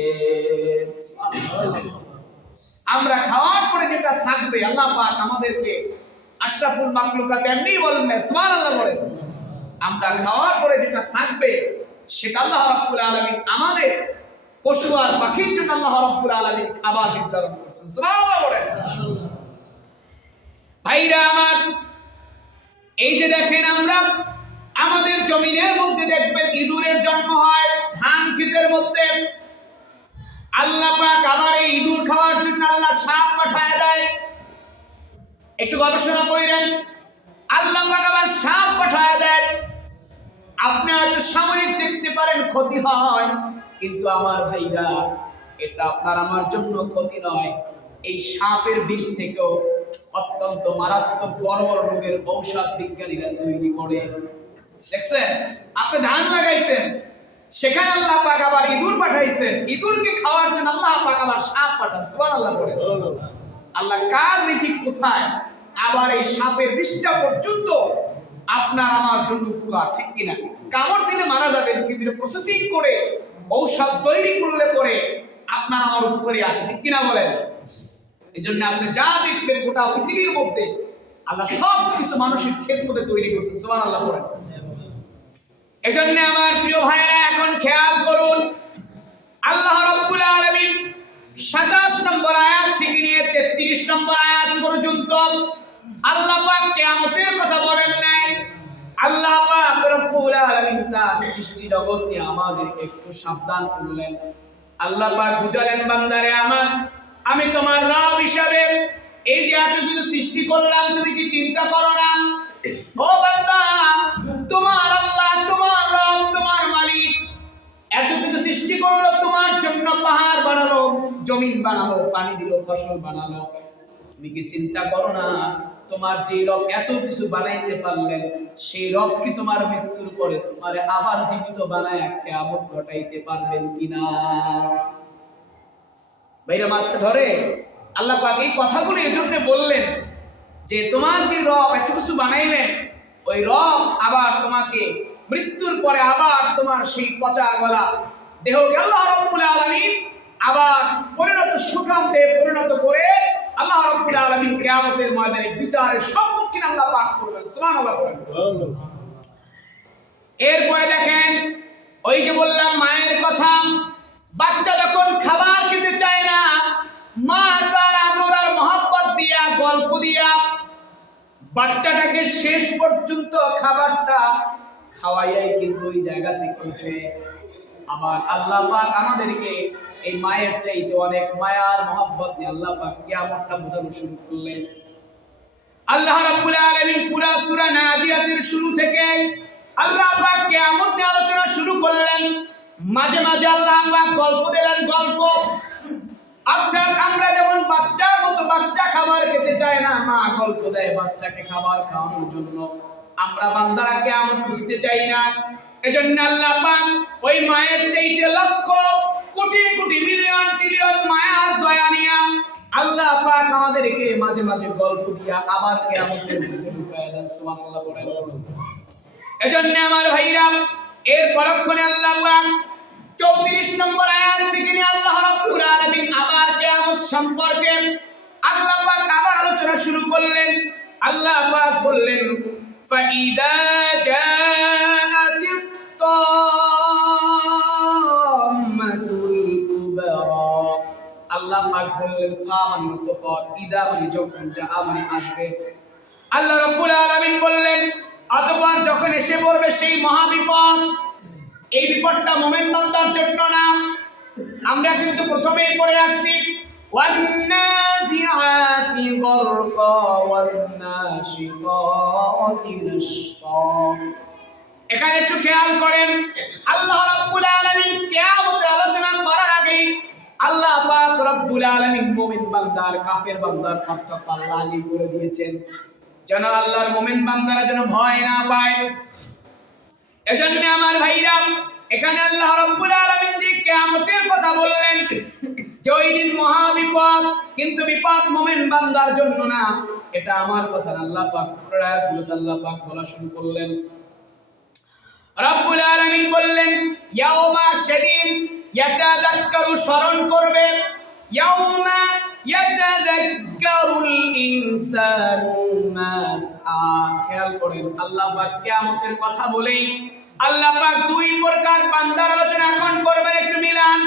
আমরা খাওয়ার পরে যেটা থাকবে, আল্লাহ পাক আমাদেরকে আশরাফুল মাখলুকাত এমনি বলেন না, সুবহানাল্লাহ বলে, আমরা খাওয়ার পরে যেটা থাকবে সেটা আল্লাহ রাব্বুল আলামিন আমাদের পশু আর পাখির জন্য আল্লাহ রাব্বুল আলামিন খাবার নির্ধারণ করেছেন। সুবহানাল্লাহ বলেন। ভাইরা আমার, এই যে দেখেন, আমরা আমাদের জমিনের মধ্যে দেখবেন ইঁদুরের জন্ম হয় ধান ক্ষেতের মধ্যে। আল্লাহ পাক আবার এই ইঁদুর খাওয়ার জন্য আল্লাহ সাপ পাঠায় দেয়। একটু গবেষণা করেন, আল্লাহ পাক আবার সাপ পাঠায় দেয়। আপনি হয়তো সাময়িক দেখতে পারেন ক্ষতি হয়, কিন্তু আমার ভাইরা, এটা আপনার আমার জন্য ক্ষতি নয়। এই সাপের বিষ থেকেও অত্যন্ত মারাত্মক বড় বড় রোগের ঔষধ বিজ্ঞানীরা তৈরি করে। দেখছেন, আপনি ধান লাগাইছেন, সেখানে আল্লাহ পাক আবার ইঁদুর পাঠাইছেন, ইঁদুরকে খাওয়ার জন্য আল্লাহ পাক আবার সাপ পাঠান। সুবহানাল্লাহ বলে। আল্লাহ কার রিজিক কোথায়, আবার এই সাপের বিষটা পর্যন্ত আপনার আমার জন্য উপকার, ঠিক কিনা? কামড় দিলে মারা যাবেন, কিন্তু প্রসেসিং করে ঔষধ তৈরি করলে পরে আপনার আমার উপকারে আসে, ঠিক কিনা বলেন? এই জন্য আপনি যা দেখবেন গোটা পৃথিবীর মধ্যে আল্লাহ সব কিছু মানুষের খেদমতে তৈরি করছেন। সুবহানাল্লাহ বলেন। এই জন্য আমার প্রিয় ভাইয়েরা, এখন খেয়াল করুন, আল্লাহ রাব্বুল আলামিন 27 নম্বর আয়াত থেকে নিয়ে 33 নম্বর আয়াত পর্যন্ত আল্লাহ পাক কিয়ামতের কথা বলেন নাই। আল্লাহ পাক রব্বুল আলামিন তার সৃষ্টি জগৎ নিয়ে আমাদেরকে একটু সাবধান করলেন। আল্লাহ পাক বুঝালেন, বান্দারে আমার, আমি তোমার রব হিসাবে এই যে এত কিছু সৃষ্টি করলাম, তুমি কি চিন্তা করো না? ও বান্দা, তোমার আল্লাহ, তোমার রব, তোমার মালিক এত কিছু সৃষ্টি করলো তোমার জন্য, পাহাড় বানালো, জমিন বানালো, পানি দিল, ফসল বানালো। তুমি কি চিন্তা করো না তোমার যে রব এত কিছু বানাইতে পারলেন, সেই রব কি তোমার মৃত্যুর পরে তোমারে আবার জীবিত বানায় কিয়ামত ঘটাইতে পারবেন কিনা? ভাইরা মাঝকে ধরে আল্লাহ পাক এই কথাগুলো এজন্য বললেন যে তোমার যে রব এত কিছু বানাইলেন, ওই রব আবার তোমাকে মৃত্যুর পরে আবার তোমার সেই পচা গলা দেহকে আল্লাহ রাব্বুল আলামিন আবার পরিণত সুখান্তে পরিণত করে আল্লাহ রাব্বুল আলামিন কিয়ামতের ময়দানে বিচারের সম্মুখীন আল্লাহ পাক করবেন। সুবহানাল্লাহ বলেন। এরপরে দেখেন, ওই যে বললাম মায়ের কথা, বাচ্চা যখন খাবার খেতে চায় না, মা তার আদর আর মহব্বত দিয়া, গল্প দিয়া বাচ্চাটাকে শেষ পর্যন্ত খাবারটা খাওয়াইয়াই কিন্তু ওই জায়গা থেকে উঠে। আবার আল্লাহ পাক আমাদেরকে এই মায়ের চাইতে অনেক মায়ার মহব্বত নিয়ে আল্লাহ পাক কিয়ামতটা বোঝানো শুরু করলেন। আল্লাহ রাব্বুল আলামিন পুরা সূরা নাজিয়াতের শুরু থেকে আল্লাহ পাক কিয়ামত নিয়ে আলোচনা শুরু করলেন। মাঝে মাঝে আল্লাহ পাক গল্প দিলেন, গল্প। অর্থাৎ আমরা যেমন বাচ্চার মতো, বাচ্চা খাবার খেতে চায় না, মা গল্প দেয় বাচ্চাকে খাবার খাওয়ানোর জন্য। আমরা বান্দারা কিয়ামত বুঝতে চাই না, এজন্য আল্লাহ পাক ওই মায়ের চাইতে লক্ষ কোটি কোটি মিলিয়ন ট্রিলিয়ন মায়ার দয়া নিয়া আল্লাহ পাক আমাদেরকে মাঝে মাঝে গল্প দিয়া আবার কিয়ামতের মধ্যে ঢুকায় দেন। সুবহানাল্লাহ বলেন। এজন্য আমার ভাইরা, এর পরক্ষণে আল্লাহ পাক 34 নম্বর আয়াত থেকে নিয়ে আল্লাহ রাব্বুল আলামিন আবার কিয়ামত সম্পর্কে আল্লাহ পাক আবার আলোচনা শুরু করলেন। আল্লাহ পাক বললেন, ফাইদা জাআতিত তাম্মাতুল কুবরা। আল্লাহ পাক বললেন, ফা মানে অতঃপর, ইদা মানে যখন, যা মানে আসবে। আল্লাহ রাব্বুল আলামিন বললেন, অতঃপর যখন এসে পড়বে সেই মহাবিপদ। এই বিপদটা মুমিন বান্দার জন্য না। আমরা কিন্তু প্রথমেই পড়ে আসছি, ওয়ান্নাজিআতি গরকা ওয়ান্নাশিতাতি নাশতা। এখানে একটু খেয়াল করেন, আল্লাহ রাব্বুল আলামিন কিয়ামতের আলোচনা করার আগে আল্লাহ পাক রাব্বুল আলামিন মুমিন বান্দার কাফের বান্দার পার্থক্য আল্লাহ আগে করে দিয়েছেন, যেন আল্লাহর মুমিন বান্দারা যেন ভয় না পায়। এজন্য আমার ভাইরা, এখানে আল্লাহ রাব্বুল আলামিন যে কিয়ামতের কথা বললেন, যে ওই দিন মহা বিপদ, কিন্তু বিপদ মুমিন বান্দার জন্য না, এটা আমার কথা না। আল্লাহ পাক আয়াতগুলোতে আল্লাহ পাক বলা শুরু করলেন। রাব্বুল আলামিন বললেন, ইয়াউমা সেদিন, ইয়াতাযাক্কারু স্মরণ করবে, ইয়াউমা ইয়াতাযাক্কারুল ইনসানু মা সা। খেয়াল করেন, আল্লাহ পাক কিয়ামতের কথা বলেই আল্লাহ পাক দুই প্রকার বান্দার আলোচনা এখন করবেন। একটু মিলান,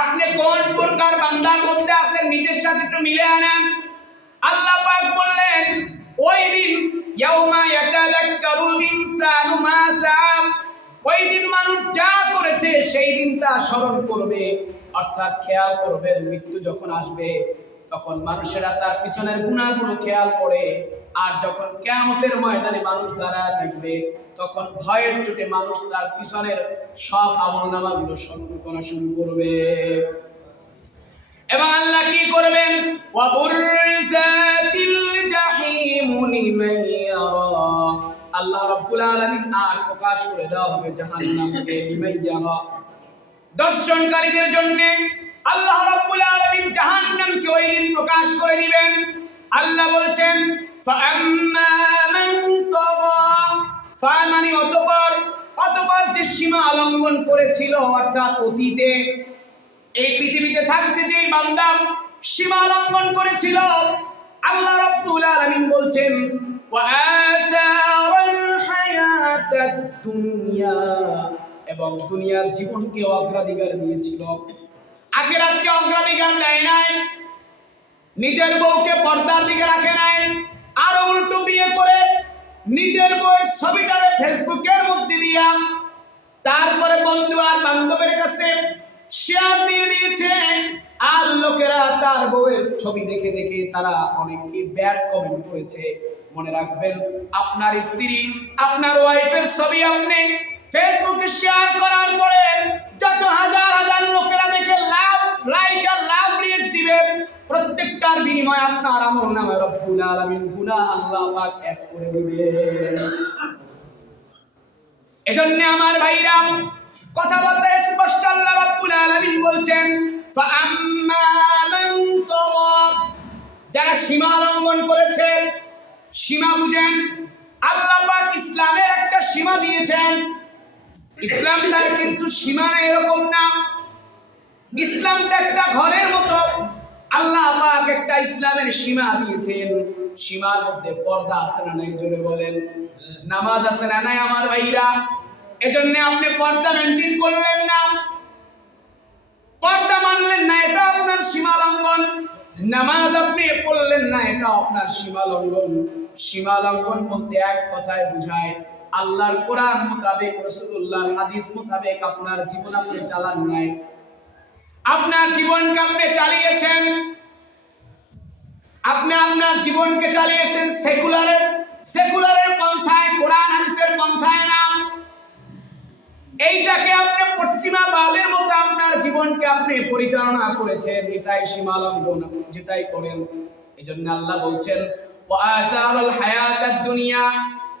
আপনি কোন প্রকার বান্দার মধ্যে আছেন নিজের সাথে একটু মিলে আনেন। আল্লাহ পাক বললেন, ওই দিন ইয়াউমা ইয়াতাযাক্কারুল ইনসানু মা সা, ওই দিন মানুষ যা করেছে সেই দিন তা স্মরণ করবে। অর্থাৎ খেয়াল করবেন, মৃত্যু যখন আসবে তখন মানুষেরা তার পিছনের গুনাহগুলো খেয়াল করে, আর যখন কিয়ামতের ময়দানে মানুষ দাঁড়ায় থাকবে তখন ভয়ের চোটে মানুষ তার পিছনের সব আমলনামাগুলো স্মরণ করা শুরু করবে। এবং আল্লাহ কি করবেন? ওয়া বুররিজাতিল জাহিমু লিমান ইয়ারা, আল্লাহ রাব্বুল আলামিন আর প্রকাশ করে দেওয়া হবে জাহান্নামকে লিমান ইয়ারা, দর্শনকারীদের জন্য আল্লাহ রাব্বুল আলামিন জাহান্নামকে ওই দিন প্রকাশ করে দিবেন। আল্লাহ বলছেন ফাআম্মা মান তাগা, ফামানি অতঃপর যে সীমা লঙ্ঘন করেছিল, অর্থাৎ অতীতে এই পৃথিবীতে থাকতে যেই বান্দা সীমা লঙ্ঘন করেছিল, আল্লাহ রাব্বুল আলামিন বলছেন ওয়া আসারাল হায়াতাদ দুনিয়া, এবং দুনিয়ার জীবনকে অগ্রাধিকার দিয়েছিল, আখিরাতকে অগ্রাধিকার দেয় নাই, নিজের বউকে পর্দার দিকে রাখে নাই, আরো উল্টো বিয়ে করে নিজের বউয়ের ছবিটারে ফেসবুকের মধ্যে দিয়া তারপরে বন্ধু আর বান্ধবের কাছে শেয়ার দিয়ে দিয়েছে, আর লোকেরা তার বউয়ের ছবি দেখে দেখে তারা অনেকেই ব্যাড কমেন্ট করেছে। মনে রাখবেন, আপনার স্ত্রী, আপনার ওয়াইফের ছবি আপনি ফেসবুকে শেয়ার করার পরে যত হাজার হাজার লোকেরা দেখে লাইক আর লাভ রিয়েক্ট দিবে, প্রত্যেকটার বিনিময়ে আপনার আমলনামায় রব্বুল আলামিন গুনাহ আল্লাহ পাক অ্যাড করে দিবে। এজন্য আমার ভাইরা, কথাবার্তা স্পষ্ট, আল্লাহ রাব্বুল আলামিন বলছেন ফাআম্মা মান তাগা, যারা সীমা লঙ্ঘন করেছে, সীমা বুঝেন, আল্লাহ পাক ইসলামের একটা সীমা দিয়েছেন। ইসলামটা কিন্তু সীমা এরকম না, ইসলামটা একটা ঘরের মতো। আল্লাহ পাক একটা ইসলামের সীমা দিয়েছেন, সীমার মধ্যে পর্দা আছে না নাই? জোরে বলেন। নামাজ আছে না নাই আমার ভাইরা? এজন্য আপনি পর্দা মেনটেন করলেন না, পর্দা মানলেন না, এটা আপনার সীমা লঙ্ঘন। নামাজ আপনি পড়লেন না, এটা আপনার সীমা লঙ্ঘন। সীমা লঙ্ঘন বলতে এক কথায় বুঝায় আল্লাহর কোরআন মোতাবেক, রাসূলুল্লাহর হাদিস মোতাবেক আপনার জীবন আপনি চালান নাই, আপনার জীবনকে আপনি চালিয়েছেন, আপনি আপনার জীবনকে চালিয়েছেন সেকুলারের পন্থায়, কোরআন হাদিসের পন্থায় না। এইটাকে আপনি পশ্চিমাবাদের মতো আপনার জীবনকে আপনি পরিচালনা করেছেন, এটাই সীমা লঙ্ঘন, যেটাই করেন। এজন্য আল্লাহ বলছেন ওয়া আসারাল হায়াতাদ দুনিয়া,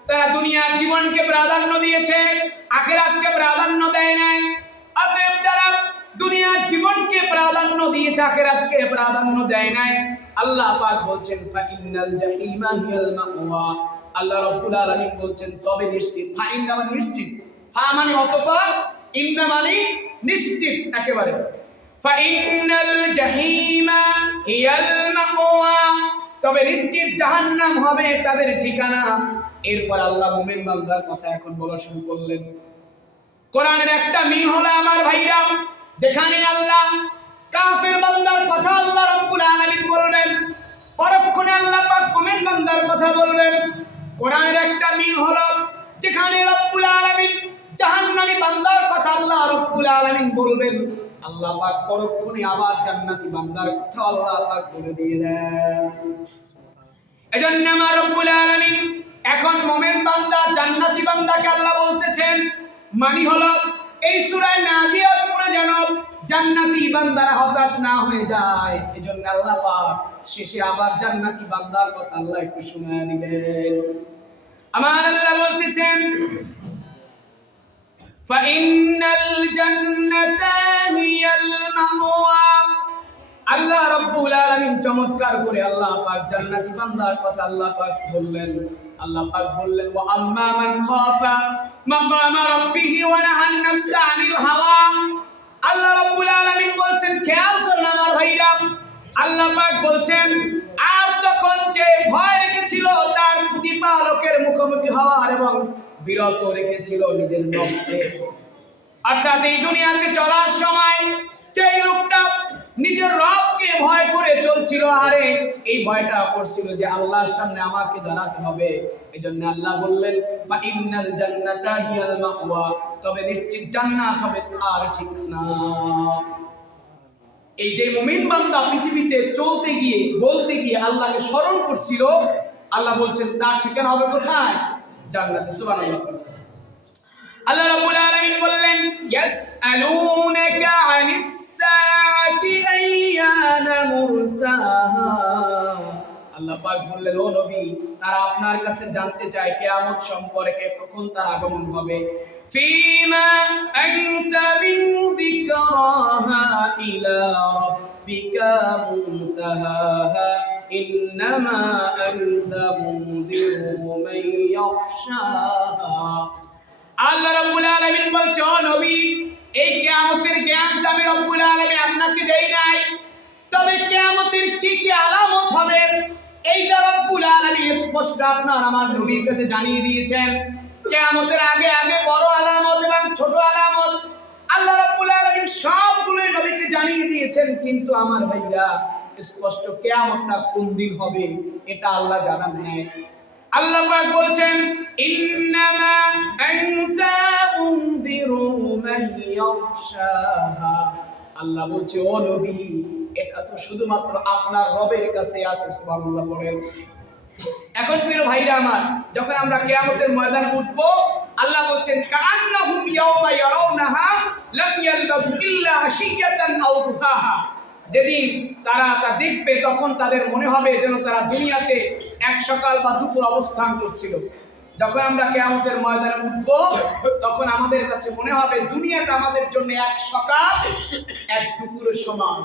তারা দুনিয়ার জীবনকে প্রাধান্য দিয়েছে, আখিরাতকে প্রাধান্য দেয় নাই। অতএব যারা দুনিয়ার জীবনকে প্রাধান্য দিয়েছে, আখিরাতকে প্রাধান্য দেয় নাই, আল্লাহ পাক বলছেন ফাইন্নাল জাহিমা হিয়াল মাওয়া, আল্লাহ রাব্বুল আলামিন বলছেন তবে নিশ্চিত, ফাইন্না মানে নিশ্চিত, ফা মানে অতঃপর, ইন্না মানে নিশ্চিত একেবারে, ফাইন্নাল জাহিমা হিয়াল মাওয়া, তবে নিশ্চিত জাহান্নাম হবে তাদের ঠিকানা। এরপর আল্লাহ মুমিন বান্দার কথা এখন বলা শুরু করলেন। কোরআনের একটা মিল হলো আমার ভাইরা, যেখানে আল্লাহ কাফের বান্দার কথা আল্লাহ রাব্বুল আলামিন বলবেন, পরক্ষণে আল্লাহ পাক মুমিন বান্দার কথা বলবেন। কোরআনের একটা মিল হলো, যেখানে রব্বুল আলামিন জাহান্নামী বান্দার কথা আল্লাহ রাব্বুল আলামিন বলবেন, আল্লাহ পাক পরক্ষণে আবার জান্নাতি বান্দার কথা আল্লাহ পাক বলে দিয়ে দেন। এজন্য আমার রব্বুল আলামিন এখন মুমিন বান্দা, জান্নাতি বান্দাকে আল্লাহ বলতেছেন, মানে হলো এই সূরা নাজিয়াত পড়ে যেন জান্নাতি বান্দারা হতাশ না হয়ে যায়। এজন্য আল্লাহ পাক শেষে আবার জান্নাতি বান্দার কথা আল্লাহ একটু শোনায় দিবেন। আমার আল্লাহ বলতেছেন ফাইন্নাল জান্নাতা হিয়াল মাওয়া, আল্লাহ রাব্বুল আলামিন চমৎকার করে আল্লাহ পাক জান্নাতি বান্দার কথা আল্লাহ পাক বললেন। আল্লাহ পাক বললেন ওয়া আম্মা মান খাফা মাকামা রাব্বিহি ওয়া নাহান নাফসা আনিল হাওয়া। আল্লাহ রাব্বুল আলামিন বলছেন, খেয়াল করুন আমার ভাইরা, আল্লাহ পাক বলছেন আর তখন যে ভয় রেখেছিল তার প্রতিপালকের মুখোমুখি হওয়ার এবং বিরত রেখেছিল নিজের নফসকে, অর্থাৎ এই দুনিয়াতে চলার সময় যে লোকটা নিজের রবকে ভয় করে চলছিল, আরে এই ভয়টা করছিল যে আল্লাহর সামনে আমাকে দাঁড়াতে হবে। এজন্য আল্লাহ বললেন ফাইন্নাল জান্নাতা হিয়াল মাওয়া, তবে নিশ্চিত জান্নাত হবে তার ঠিকানা। এই যে মুমিন বান্দা পৃথিবীতে চলতে গিয়ে বলতে গিয়ে আল্লাহকে স্মরণ করছিল, আল্লাহ বলছেন তার ঠিকানা হবে কোথায়? জান্নাতে। সুবহানাল্লাহ। আল্লাহ রাব্বুল আলামিন বললেন ইয়াসআলুনাকা আনিস সাআ, أيان مرساها আল্লাহ পাক বললেন ও নবী তারা আপনার কাছে জানতে চায় কিয়ামত সম্পর্কে কখন তার আগমন হবে ফিমা আনতা মিন যিকরাহা ইলা রাব্বিকা মুনতাহাহা ইন্নামা আনতা মুনযিরু মান ইয়াখশাহা আল্লাহ রাব্বুল আলামিন বলছে ও নবী এই কিয়ামতের জ্ঞান আমি রব্বুল আলামিন আপনাকে দেই নাই তবে কিয়ামতের কি কি আলামত হবে এইটা রব্বুল আলামিন স্পষ্ট আপনার আমার নবীর কাছে জানিয়ে দিয়েছেন কিয়ামতের আগে আগে বড় আলামত এবং ছোট আলামত আল্লাহ রব্বুল আলামিন সবগুলো নবীকে জানিয়ে দিয়েছেন কিন্তু আমার ভাইরা স্পষ্ট কিয়ামতটা কোন দিন হবে এটা আল্লাহ জানান নাই আল্লাহ পাক বলছেন ইন্নামা আনতা মুনযিরু মান ইয়াখশাহা আল্লাহ বলছে ও নবী এটা তো শুধুমাত্র আপনার রবের কাছে আছে সুবহানাল্লাহ বলেন এখন প্রিয় ভাইরা আমার যখন আমরা কিয়ামতের ময়দানে উঠব আল্লাহ বলছেন কাআন্নাহুম ইয়াওমা ইয়ারাউনাহা লাম ইয়ালবাসু ইল্লা আশিয়াতান আও দুহাহা যেদিন তারা তা দেখবে তখন তাদের মনে হবে যেন তারা দুনিয়াতে এক সকাল বা দুপুর অবস্থান করছিল যখন আমরা কিয়ামতের ময়দানে উঠব তখন আমাদের কাছে মনে হবে দুনিয়াটা আমাদের জন্য এক সকাল এক দুপুরের সমান